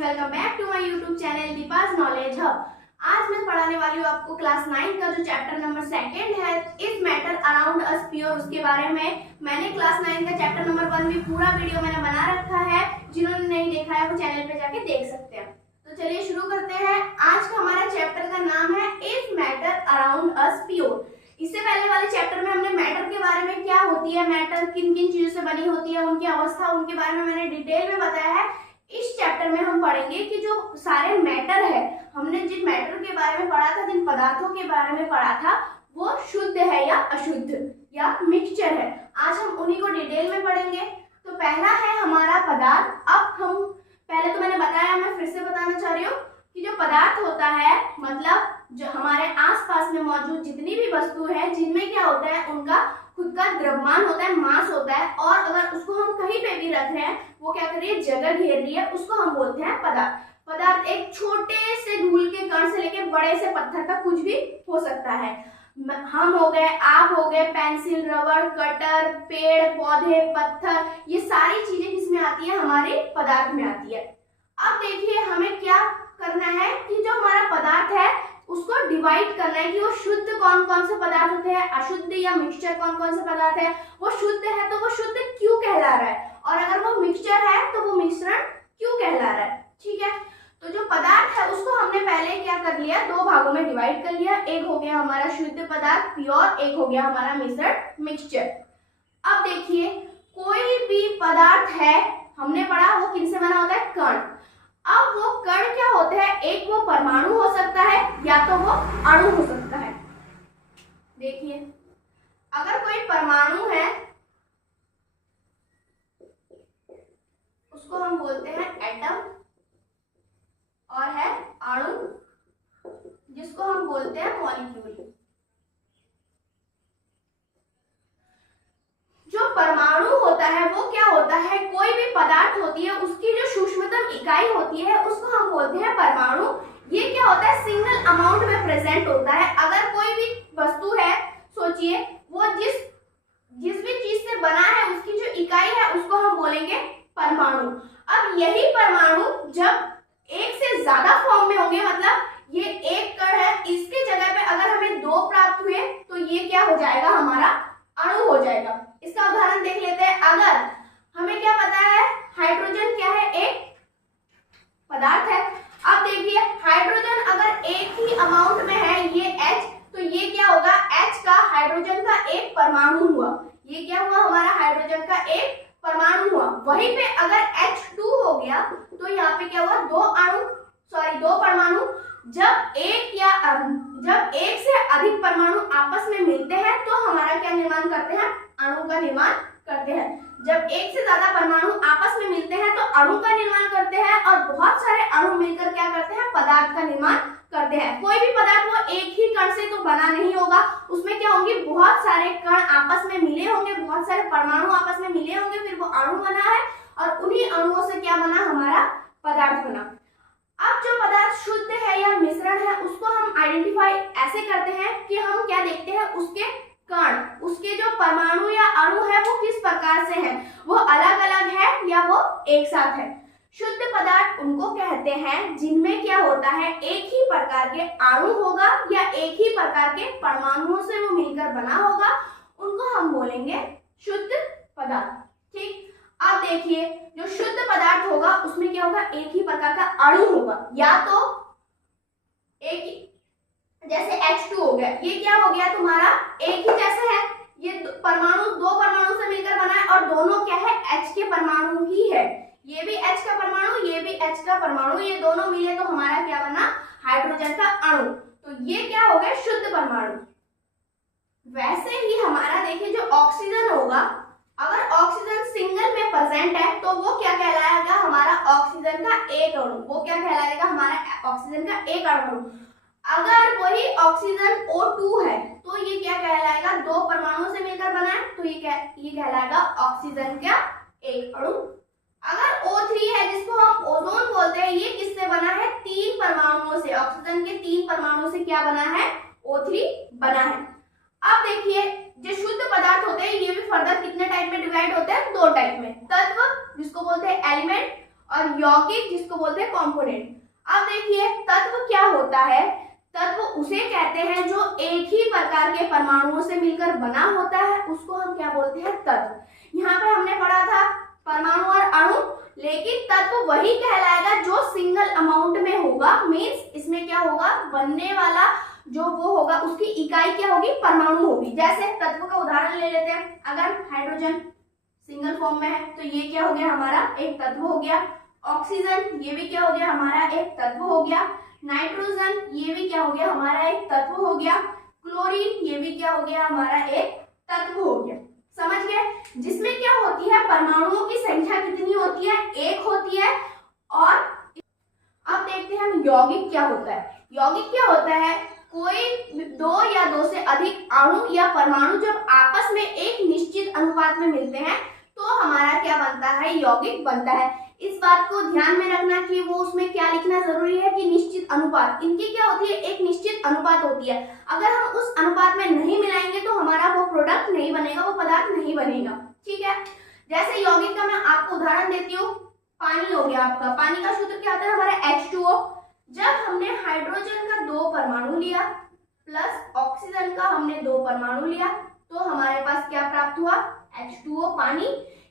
Welcome back to my YouTube channel Deepa's knowledge hub. आज मैं पढ़ाने वाली हूँ आपको क्लास 9 का जो चैप्टर नंबर 2 है is matter around us pure, उसके बारे में। मैंने क्लास 9 का चैप्टर नंबर 1 में पूरा वीडियो मैंने बना रखा है, जिन्होंने नहीं देखा है वो चैनल पे जाके देख सकते हैं। तो चलिए शुरू करते हैं। आज का हमारा चैप्टर का नाम है is matter around us pure. इससे पहले वाले चैप्टर में हमने मैटर के बारे में, क्या होती है मैटर, किन किन चीजों से बनी होती है, उनकी अवस्था, उनके बारे में मैंने डिटेल में बताया है। इस चैप्टर में हम पढ़ेंगे कि जो सारे मैटर है, हमने जिन मैटर के बारे में पढ़ा था, जिन पदार्थों के बारे में पढ़ा था, वो शुद्ध है या अशुद्ध या मिक्सचर है। आज हम उन्हीं को डिटेल में पढ़ेंगे। तो पहला है हमारा पदार्थ। अब हम पहले तो मैंने बताया, मैं फिर से बताना चाह रही हूँ कि जो पदार्थ होता है मतलब जो हमारे आसपास में मौजूद जितनी भी वस्तु है, जिनमें क्या होता है, उनका खुद का द्रव्यमान होता है, मास होता है, और अगर उसको हम कहीं पे भी रख रहे हैं, वो क्या कर रही है, जगह घेर रही है, उसको हम बोलते हैं पदार्थ। पदार्थ एक छोटे से धूल के कण से लेकर बड़े से पत्थर तक कुछ भी हो सकता है। हम हो गए, आप हो गए, पेंसिल, रबर, कटर, पेड़ पौधे, पत्थर, ये सारी चीजें किसमें आती है, हमारे पदार्थ में आती है। अब देखिए हमें क्या करना है कि जो हमारा पदार्थ है उसको डिवाइड करना है कि वो शुद्ध कौन कौन से पदार्थ होते हैं, अशुद्ध या मिक्सचर कौन कौन से पदार्थ है। वो शुद्ध है तो वो शुद्ध क्यों कहला रहा है, और अगर वो मिक्सचर है तो वो मिश्रण क्यों कहला रहा है। ठीक है, तो जो पदार्थ है उसको हमने पहले क्या कर लिया, दो भागों में डिवाइड कर लिया। एक हो गया हमारा शुद्ध पदार्थ प्योर, एक हो गया हमारा मिश्रण मिक्सचर। अब देखिए कोई भी पदार्थ है, हमने पढ़ा वो किनसे बना होता है, कण। अब वो कण क्या होते हैं, एक वो परमाणु हो सकता है या तो वो अणु हो सकता है। देखिए अगर कोई परमाणु है उसको हम बोलते हैं एटम, और है अणु जिसको हम बोलते हैं मॉलिक्यूल। जो परमाणु होता है वो क्या होता है, कोई भी पदार्थ होती है उसकी जो सूक्ष्मतम इकाई होती है उसको हम बोलते हैं परमाणु। ये क्या होता है, सिंगल अमाउंट में प्रेजेंट होता है। अगर कोई भी वस्तु है, सोचिए वो जिस भी चीज से बना है उसकी जो इकाई है उसको हम बोलेंगे परमाणु। अब यही परमाणु जब एक से ज्यादा फॉर्म में होंगे, मतलब ये एक कण है, इसके जगह पे अगर हमें दो प्राप्त हुए तो ये क्या हो जाएगा, हमारा अणु हो जाएगा। इसका उदाहरण देख लेते हैं। अगर हमें क्या पता है, हाइड्रोजन क्या है, एक पदार्थ है। अब देखिए हाइड्रोजन अगर एक ही अमाउंट में है, ये H, तो ये क्या होगा, H का हाइड्रोजन का एक परमाणु हुआ। ये क्या हुआ, हमारा हाइड्रोजन का एक परमाणु हुआ। वहीं पे अगर H2 हो गया तो यहाँ पे क्या हुआ, दो परमाणु। जब एक से अधिक परमाणु आपस में मिलते हैं तो हमारा क्या निर्माण करते हैं, अणु का निर्माण करते हैं। जब एक से ज्यादा परमाणु आपस में मिलते हैं तो अणु का निर्माण करते हैं, और बहुत सारे अणु मिलकर क्या करते हैं, पदार्थ का निर्माण करते हैं। कोई भी पदार्थ वो एक ही कण से तो बना नहीं होगा, उसमें क्या होंगे, बहुत सारे कण आपस में मिले होंगे, बहुत सारे परमाणु आपस में मिले होंगे, फिर वो अणु बना है, और उन्हीं अणुओं से क्या बना, हमारा पदार्थ बना। अब जो पदार्थ शुद्ध है या मिश्रण है उसको हम आइडेंटिफाई ऐसे करते हैं कि हम क्या देखते हैं, उसके कण, उसके जो परमाणु या अणु है वो किस प्रकार से है, वो अलग अलग है या वो एक साथ है। शुद्ध पदार्थ उनको कहते हैं जिनमें क्या होता है, एक ही प्रकार के अणु होगा या एक ही प्रकार के परमाणुओं से वो मिलकर बना होगा, उनको हम बोलेंगे शुद्ध पदार्थ। ठीक, अब देखिए जो शुद्ध पदार्थ होगा उसमें क्या होगा, एक ही प्रकार का अणु होगा, या तो एक ही, जैसे H2 हो गया, ये क्या हो गया तुम्हारा, एक ही जैसे है, ये दो परमाणु से मिलकर बना है, और दोनों क्या है, H के परमाणु ही है। ये भी H का परमाणु, ये भी H का परमाणु, ये दोनों मिले तो हमारा क्या बना, हाइड्रोजन का अणु। तो ये क्या हो गया, शुद्ध परमाणु। वैसे ही हमारा देखिए जो ऑक्सीजन होगा, अगर ऑक्सीजन सिंगल में प्रेजेंट है तो वो क्या कहलाएगा, हमारा ऑक्सीजन का एक अणु। वो क्या कहलाएगा, हमारा ऑक्सीजन का एक अणु। अगर वही ऑक्सीजन O2 है तो ये क्या कहलाएगा, दो परमाणुओं से मिलकर बना है, तो ये कहलाएगा ऑक्सीजन का एक अणु। अगर O3 है जिसको हम ओजोन बोलते हैं, ये किससे बना है, तीन परमाणुओं से, ऑक्सीजन के तीन परमाणुओं से क्या बना है, O3 बना है। अब देखिए जो शुद्ध पदार्थ होते हैं ये भी फर्दर कितने टाइप में डिवाइड होते हैं, दो टाइप में, तत्व जिसको बोलते हैं एलिमेंट, और यौगिक जिसको बोलते हैं कंपोनेंट। अब देखिए तत्व क्या होता है, तत्व उसे कहते हैं जो एक ही प्रकार के परमाणुओं से मिलकर बना होता है, उसको हम क्या बोलते हैं तत्व। यहाँ पे हमने पढ़ा था परमाणु और अणु, लेकिन तत्व वही कहलाएगा जो सिंगल अमाउंट में होगा। मीन्स इसमें क्या होगा, बनने वाला जो वो होगा उसकी इकाई क्या होगी, परमाणु होगी। जैसे तत्व का उदाहरण ले लेते हैं, अगर हाइड्रोजन सिंगल फॉर्म में है तो ये क्या हो गया, हमारा एक तत्व हो गया। ऑक्सीजन ये भी क्या हो गया, हमारा एक तत्व हो गया। नाइट्रोजन ये भी क्या हो गया, हमारा एक तत्व हो गया। क्लोरीन ये भी क्या हो गया, हमारा एक तत्व हो गया। समझ गए, जिसमें क्या होती है, परमाणुओं की संख्या कितनी होती है, एक होती है। और अब देखते हैं हम यौगिक क्या होता है। यौगिक क्या होता है, कोई दो या दो से अधिक अणु या परमाणु जब आपस में एक निश्चित अनुपात में मिलते हैं तो हमारा क्या बनता है, यौगिक बनता है। इस बात को ध्यान में रखना कि वो उसमें क्या लिखना जरूरी है कि निश्चित अनुपात, इनकी क्या होती है, एक निश्चित अनुपात होती है। अगर हम उस अनुपात में नहीं मिलाएंगे तो हमारा वो प्रोडक्ट नहीं बनेगा, वो पदार्थ नहीं बनेगा। ठीक है, जैसे यौगिक का मैं आपको उदाहरण देती हूँ, पानी हो गया आपका, पानी का सूत्र क्या होता है, हमारा H2O। जब हमने हाइड्रोजन का 2 परमाणु लिया प्लस ऑक्सीजन का हमने 2 परमाणु लिया तो हमारे पास क्या प्राप्त हुआ, H2O पानी।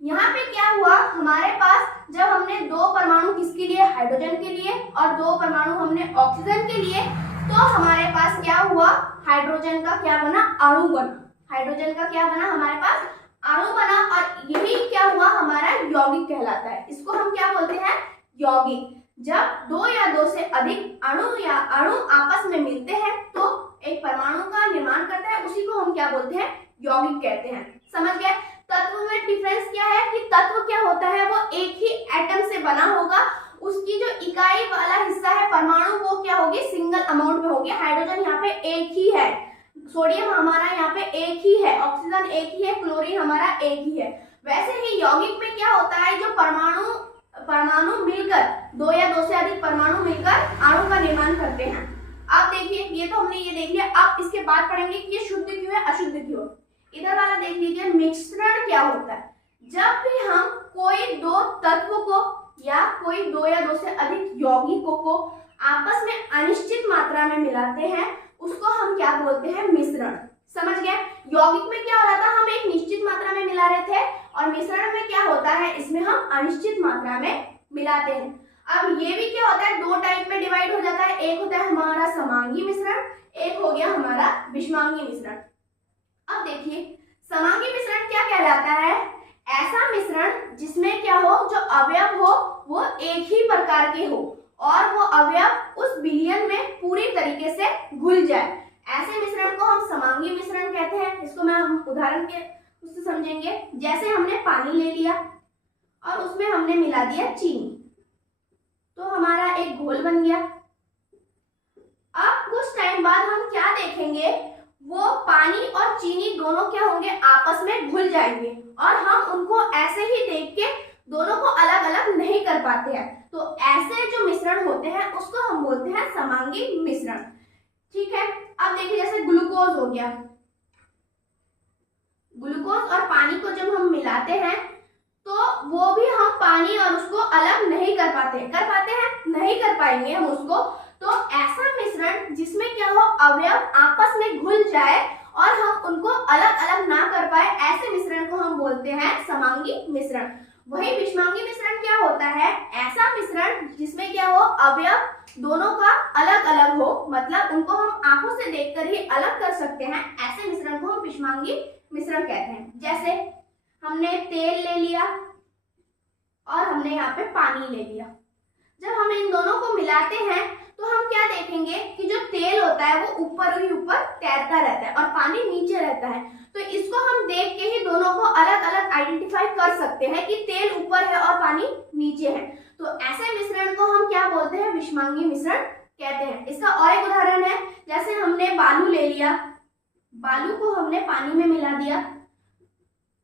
यहाँ पे क्या हुआ, हमारे पास जब हमने 2 परमाणु किसके लिए, हाइड्रोजन के लिए, और 2 परमाणु हमने ऑक्सीजन के लिए, तो हमारे पास क्या हुआ, हाइड्रोजन का क्या बना, अणु बना। हाइड्रोजन का क्या बना, हमारे पास अणु बना, और यही क्या हुआ, हमारा यौगिक कहलाता है। इसको हम क्या बोलते हैं, यौगिक। जब 2 या 2 से अधिक अणु आपस में मिलते हैं तो एक परमाणु का निर्माण करता है, उसी को हम क्या बोलते हैं, यौगिक कहते हैं। समझ गए, तत्व में डिफरेंस क्या है कि तत्व क्या होता है, वो एक ही एटम से बना होगा, उसकी जो इकाई वाला हिस्सा है परमाणु वो क्या होगी, सिंगल अमाउंट में होगी। हाइड्रोजन यहाँ पे एक ही है, सोडियम हमारा यहाँ पे एक ही है, ऑक्सीजन एक ही है, क्लोरीन हमारा एक ही है। वैसे ही यौगिक में क्या होता है, जो परमाणु मिलकर 2 या 2 से अधिक परमाणु मिलकर अणु का निर्माण करते हैं। अब देखिए, ये तो हमने ये देख लिया, अब इसके बाद पढ़ेंगे कि ये शुद्ध क्यों है, अशुद्ध क्यों। इधर वाला देख लीजिए, मिश्रण क्या होता है। जब भी हम कोई 2 तत्व को या कोई 2 या 2 से अधिक यौगिकों को आपस में अनिश्चित मात्रा में मिलाते हैं उसको हम क्या बोलते हैं, मिश्रण। समझ गए, यौगिक में क्या हो रहा था, हम एक निश्चित मात्रा में मिला रहे थे, और मिश्रण में क्या होता है, इसमें हम अनिश्चित मात्रा में मिलाते हैं। अब ये भी क्या होता है, 2 टाइप में डिवाइड हो जाता है, एक होता है हमारा समांगी मिश्रण, एक हो गया हमारा विषमांगी मिश्रण। अब देखिए समांगी मिश्रण क्या कहलाता है, ऐसा मिश्रण जिसमें क्या हो, जो अवयव हो वो एक ही प्रकार के हो और वो अवयव उस विलयन में पूरी तरीके से घुल जाए, ऐसे मिश्रण को हम समांगी मिश्रण कहते हैं। इसको मैं उदाहरण के उससे समझेंगे। जैसे हमने पानी ले लिया और उसमें हमने मिला दिया चीनी, तो हमारा एक घोल बन गया। अब कुछ टाइम बाद हम क्या देखेंगे, वो पानी और चीनी दोनों क्या होंगे, आपस में घुल जाएंगे, और हम उनको ऐसे ही देख के दोनों को अलग अलग नहीं कर पाते हैं। तो ऐसे जो मिश्रण होते हैं उसको हम बोलते हैं समांगी मिश्रण। ठीक है, अब देखिए जैसे ग्लूकोज हो गया, ग्लूकोज और पानी को जब हम मिलाते हैं तो वो भी हम पानी और उसको अलग नहीं कर पाते हैं, नहीं कर पाएंगे हम उसको। तो ऐसा मिश्रण जिसमें क्या हो, अवयव आपस में घुल जाए और हम उनको अलग अलग ना कर पाए, ऐसे मिश्रण को हम बोलते हैं समांगी मिश्रण। वही विषमांगी मिश्रण क्या होता है, ऐसा मिश्रण जिसमें क्या हो, अवयव दोनों का अलग अलग हो, मतलब उनको हम आंखों से देखकर ही अलग कर सकते हैं, ऐसे मिश्रण को हम विषमांगी मिश्रण कहते हैं। जैसे हमने तेल ले लिया और हमने यहाँ पे पानी ले लिया, जब हम इन दोनों को मिलाते हैं तो हम क्या देखेंगे कि जो तेल होता है वो ऊपर ही ऊपर तैरता रहता है और पानी नीचे रहता है। तो इसको हम देख के ही दोनों को अलग अलग आइडेंटिफाई कर सकते हैं कि तेल ऊपर है और पानी नीचे है। तो ऐसे मिश्रण को हम क्या बोलते हैं, विषमांगी मिश्रण कहते हैं। इसका और एक उदाहरण है, जैसे हमने बालू ले लिया, बालू को हमने पानी में मिला दिया,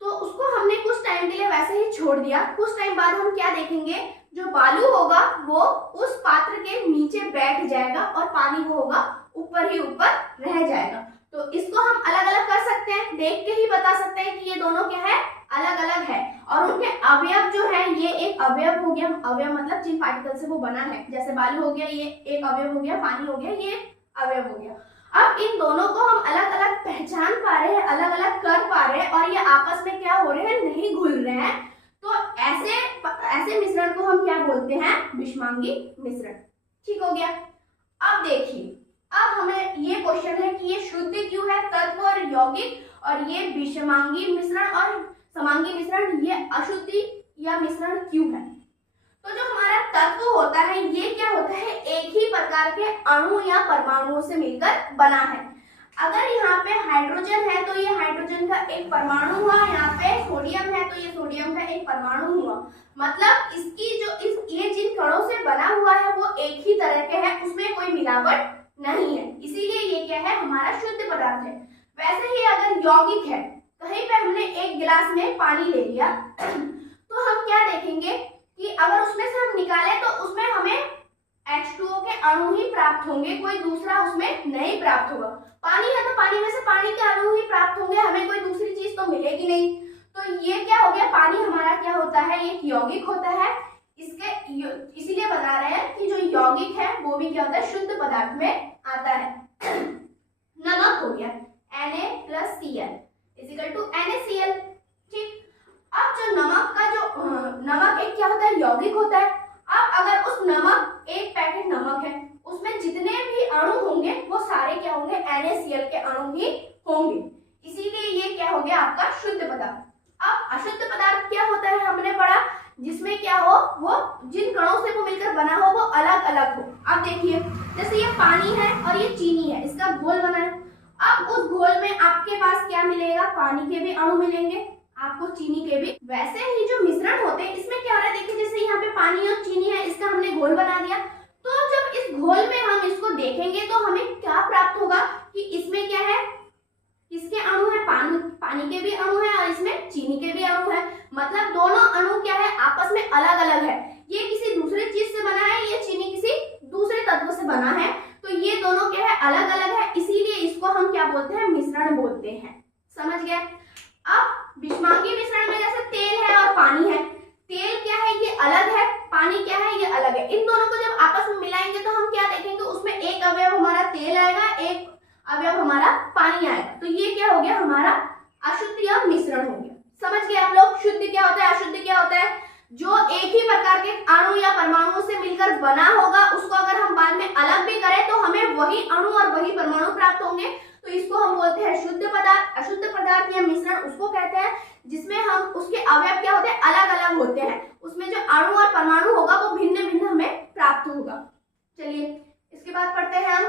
तो उसको हमने कुछ टाइम के लिए वैसे ही छोड़ दिया। कुछ टाइम बाद हम क्या देखेंगे, जो बालू होगा वो उस पात्र के नीचे बैठ जाएगा और पानी वो होगा ऊपर ही ऊपर रह जाएगा। तो तो इसको हम अलग अलग कर सकते हैं, देख के ही बता सकते हैं कि ये दोनों क्या है, अलग अलग है। और उनके अवयव जो है, ये एक अवयव हो गया, अवयव मतलब जिन पार्टिकल से वो बना है, जैसे बालू हो गया ये एक अवयव हो गया, पानी हो गया ये अवयव हो गया। अब इन दोनों को हम अलग अलग पहचान पा रहे हैं, अलग अलग कर पा रहे हैं, और ये आपस में क्या हो रहे हैं, नहीं घुल रहे हैं। तो ऐसे मिश्रण को हम क्या बोलते हैं, विषमांगी मिश्रण। ठीक हो गया। अब देखिए, अब हमें ये क्वेश्चन है कि ये शुद्ध क्यों है, तत्व और यौगिक, और ये विषमांगी मिश्रण और समांगी मिश्रण ये अशुद्धि या मिश्रण क्यों है। तो जो हमारा तत्व होता है ये क्या होता है, एक ही प्रकार के अणु या परमाणुओं से मिलकर बना है। अगर यहाँ पे हाइड्रोजन है तो ये हाइड्रोजन का एक परमाणु हुआ, यहाँ पे सोडियम है तो ये सोडियम का एक परमाणु हुआ। मतलब इसकी जो ये जिन कणों से बना हुआ है वो एक ही तरह के हैं, उसमें कोई मिलावट नहीं है, इसीलिए ये क्या है, हमारा शुद्ध पदार्थ है। वैसे ही अगर यौगिक है, कहीं पे हमने एक गिलास में पानी ले लिया तो हम क्या देखेंगे कि अगर उसमें से हम निकालें तो उसमें हमें H2O के अणु ही प्राप्त होंगे, कोई दूसरा उसमें नहीं प्राप्त होगा। पानी है तो पानी में से पानी के अणु ही प्राप्त होंगे, हमें कोई दूसरी चीज तो मिलेगी नहीं। तो ये क्या हो गया, पानी हमारा क्या होता है, एक यौगिक होता है। इसीलिए बता रहे हैं कि जो यौगिक है वो भी क्या होता है, शुद्ध पदार्थ में आता है। नमक हो गया Na+Cl = NaCl। ठीक। अब जो नमक एक क्या होता है, यौगिक होता है। अब अगर उस नमक, एक पैकेट नमक है, उसमें जितने भी अणु होंगे वो सारे क्या होंगे, NaCl के अणु ही होंगे, इसीलिए ये क्या हो गया आपका शुद्ध पदार्थ। अब अशुद्ध पदार्थ क्या होता है, हमने पढ़ा, जिसमें क्या हो, वो जिन कणों से वो मिलकर बना हो वो अलग अलग हो। अब देखिए, जैसे ये पानी है और ये चीनी है, इसका घोल बना है। अब उस घोल में आपके पास क्या मिलेगा, पानी के भी अणु मिलेंगे, आपको चीनी के भी। वैसे ही जो मिश्रण होते हैं इसमें क्या हो रहा है, देखिए जैसे यहाँ पे पानी और चीनी है, इसका हमने घोल बना दिया। तो जब इस घोल में हम इसको देखेंगे तो हमें क्या प्राप्त होगा कि इसमें क्या है, इसके अणु है, पानी के भी अणु है और इसमें चीनी के भी अणु है। मतलब दोनों अणु क्या है, आपस में अलग अलग है। ये किसी दूसरे चीज से बना है, ये चीनी किसी दूसरे तत्व से बना है, तो ये दोनों क्या है, अलग अलग है, इसीलिए इसको हम क्या बोलते हैं, मिश्रण बोलते हैं। समझ गए। अब विषमांगी मिश्रण में जैसे तेल है और पानी है, तेल क्या है, ये अलग है, पानी क्या है, ये अलग है। इन दोनों को जब आपस में मिलाएंगे तो हम क्या देखेंगे, उसमें एक अवयव हमारा तेल आएगा, एक अवयव हमारा पानी आएगा। तो ये क्या हो गया, हमारा अशुद्ध या मिश्रण हो गया। समझ गए आप लोग, शुद्ध क्या होता है, अशुद्ध क्या होता है, जो एक ही प्रकार के अणु या परमाणुओं से मिलकर बना होगा, उसको अगर हम बाद में अलग भी करें तो हमें वही अणु और वही परमाणु प्राप्त होंगे, तो इसको हम बोलते हैं शुद्ध पदार्थ। अशुद्ध पदार्थ या मिश्रण उसको कहते हैं जिसमें हम उसके अवयव क्या होते हैं, अलग अलग होते हैं, उसमें जो अणु और परमाणु होगा वो भिन्न भिन्न हमें प्राप्त होगा। चलिए इसके बाद पढ़ते हैं हम।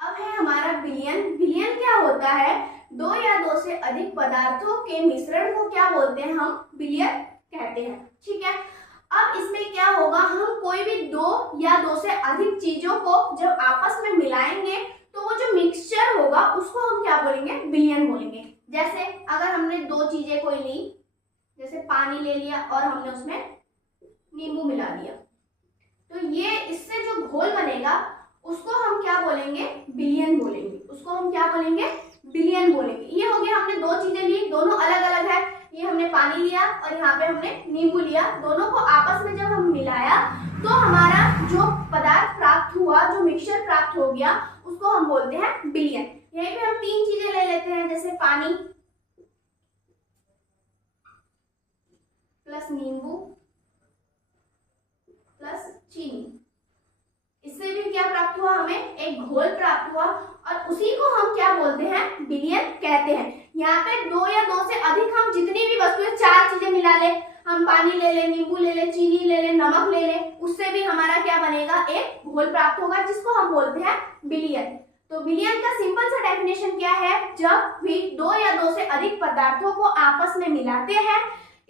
अब है हमारा विलयन। विलयन क्या होता है, दो या दो से अधिक पदार्थों के मिश्रण को क्या बोलते हैं, हम विलयन कहते हैं। ठीक है। अब इसमें क्या होगा, हम कोई भी दो या दो से अधिक चीजों को जब आपस में मिलाएंगे तो वो जो मिक्सचर होगा उसको हम क्या बोलेंगे, विलयन बोलेंगे। जैसे अगर हमने दो चीजें कोई ली, जैसे पानी ले लिया और हमने उसमें नींबू मिला दिया, तो ये इससे जो घोल बनेगा उसको हम क्या बोलेंगे, विलयन बोलेंगे। उसको हम क्या बोलेंगे, विलयन बोलेंगे। ये हो गया, हमने दो चीजें ली, दोनों अलग अलग है, ये हमने पानी लिया और यहाँ पे हमने नींबू लिया, दोनों को आपस में जब हम मिलाया तो हमारा जो पदार्थ प्राप्त हुआ, जो मिक्सचर प्राप्त हो गया, उसको हम बोलते हैं विलयन। यहीं पे हम तीन चीजें ले लेते हैं, जैसे पानी प्लस नींबू प्लस चीनी, इससे भी क्या प्राप्त हुआ, हमें एक घोल प्राप्त हुआ, और उसी को हम क्या बोलते हैं, विलयन कहते हैं। यहाँ पे दो या दो से अधिक हम जितनी भी वस्तुएं, चार चीजें मिला ले, हम पानी ले ले, नींबू ले ले, चीनी ले ले, नमक ले ले, उससे भी हमारा क्या बनेगा, एक घोल प्राप्त होगा, जिसको हम बोलते हैं विलयन। तो विलयन का सिंपल सा डेफिनेशन क्या है, जब भी दो या दो से अधिक पदार्थों को आपस में मिलाते हैं,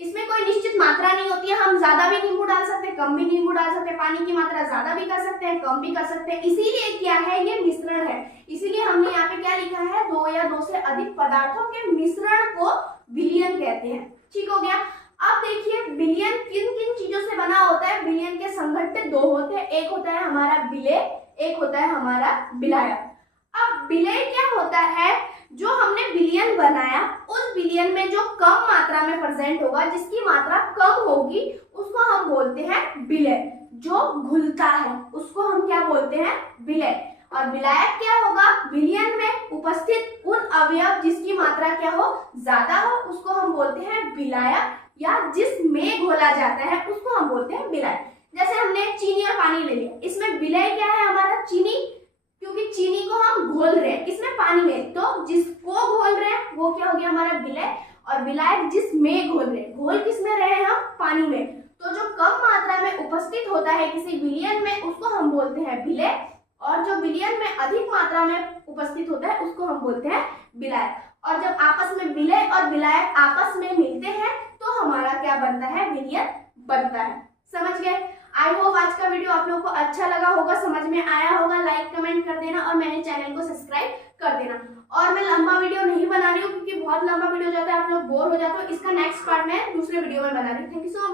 इसमें कोई निश्चित मात्रा नहीं होती है, हम ज्यादा भी नींबू डाल सकते हैं, कम भी नींबू डाल सकते हैं, पानी की मात्रा ज्यादा भी कर सकते हैं, कम भी कर सकते हैं, इसीलिए क्या है, ये मिश्रण है। इसीलिए हमने यहाँ पे क्या लिखा है, दो या दो से अधिक पदार्थों के मिश्रण को विलयन कहते हैं। ठीक हो गया। अब देखिए विलयन किन किन चीजों से बना होता है। विलयन के संघट्ट दो होते हैं, एक होता है हमारा विलेय, एक होता है हमारा विलायक। अब विलय क्या होता है, जो हमने विलयन बनाया उस विलयन में जो कम मात्रा में प्रेजेंट होगा, जिसकी मात्रा कम होगी, उसको हम बोलते हैं विलय। जो घुलता है उसको हम क्या बोलते हैं, विलय। और विलायक क्या होगा, विलयन में उपस्थित उन अवयव जिसकी मात्रा क्या हो, ज्यादा हो, उसको हम बोलते हैं विलायक, या जिसमें घोला जाता है उसको हम बोलते हैं विलायक। जैसे हमने चीनी और पानी ले लिया, इसमें विलय क्या है हमारा, चीनी, क्योंकि चीनी को हम घोल रहे हैं किसमें, पानी में, तो जिसको घोल रहे हैं वो क्या हो गया हमारा विलय। और विलायक जिसमें घोल रहे हैं, घोल किसमें रहे हैं हम, पानी में, तो जो कम मात्रा में उपस्थित होता है किसी विलयन में उसको हम बोलते हैं विलय, और जो विलयन में अधिक मात्रा में उपस्थित होता है उसको हम बोलते हैं विलायक। और जब आपस में विलय और विलायक आपस में मिलते हैं तो हमारा क्या बनता है, विलयन बनता है। समझ गए? आई होप आज का वीडियो आप लोगों को अच्छा लगा होगा, समझ में आया होगा। लाइक कमेंट कर देना और मेरे चैनल को सब्सक्राइब कर देना। और मैं लंबा वीडियो नहीं बना रही हूँ क्योंकि बहुत लंबा वीडियो हो जाता है, आप लोग बोर हो जाते हो। इसका नेक्स्ट पार्ट मैं दूसरे वीडियो में बना रही हूँ। Thank you so much.